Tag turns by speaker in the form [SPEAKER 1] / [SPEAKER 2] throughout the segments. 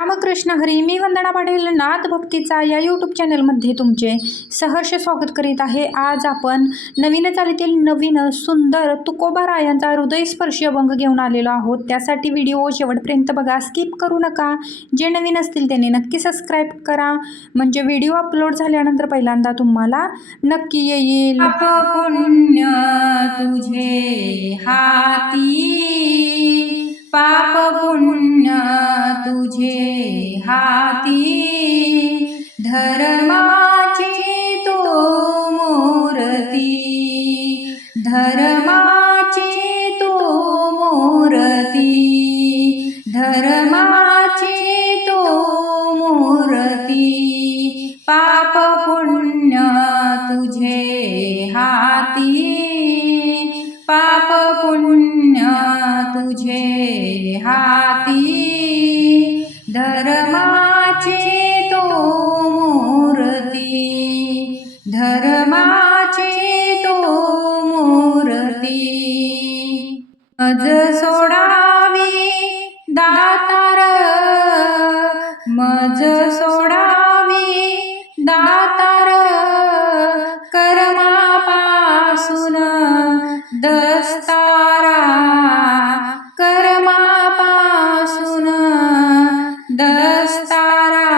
[SPEAKER 1] रामकृष्ण हरी मी वंदना पाटील नाथ भक्तीचा या यूट्यूब चॅनलमध्ये तुमचे सहर्ष स्वागत करीत आहे. आज आपण नवीन चालीतील नवीन सुंदर तुकोबा रायांचा हृदयस्पर्शी अभंग घेऊन आलेलो आहोत. त्यासाठी व्हिडिओ शेवटपर्यंत बघा. स्किप करू नका. जे नवीन असतील त्यांनी नक्की सबस्क्राईब करा. म्हणजे व्हिडिओ अपलोड झाल्यानंतर पहिल्यांदा तुम्हाला नक्की येईल. पुण्य तुझे हाती. धर्माची तो मूर्ती पाप पुण्य तुझे हाती पाप पुण्य तुझे हाती. धर्माचे तो मूर्ती धर्माचे तो मूर्ती अज सोडावी दातार मज सोडावी दातार कर्मापासून दस्तारा कर्मापासून दस्तारा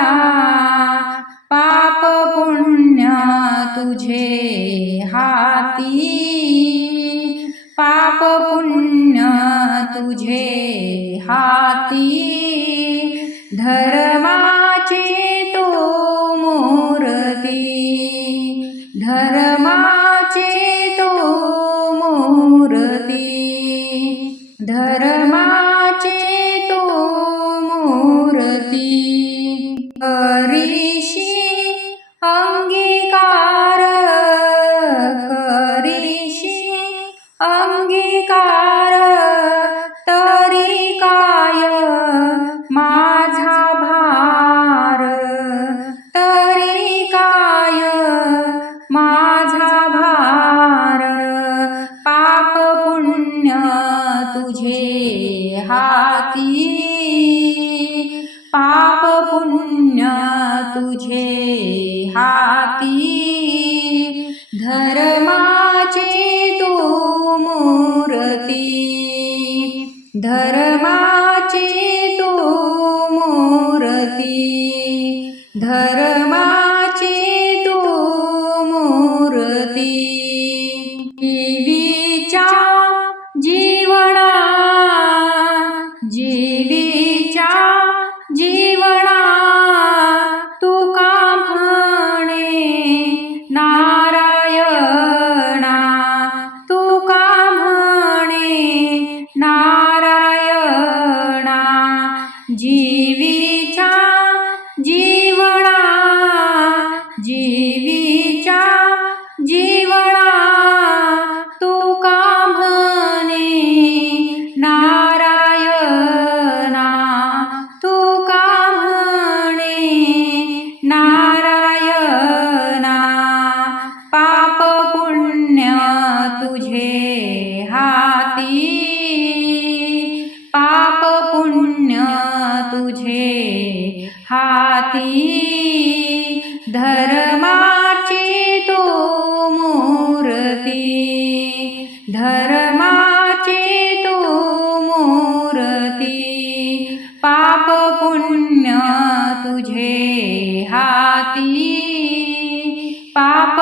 [SPEAKER 1] पाप पुण्य तुझे हाती पाप तुझे हाती. धर्माचे तो मूर्ती. धर्माचे तो मूर्ती. धर्माचे तो मूर्ती. करीशी माझा भार पाप पुण्य तुझे हाती. पाप पुण्य तुझे हाती. धर्माचे तू मूर्ती. धर्माचे तू मूर्ती. धर्म வடா तुझे हाती. पाप पुण्य तुझे हाती. धर्माची तो मूर्ती. धर्माची तो मूर्ती. पाप पुण्य तुझे हाती. पाप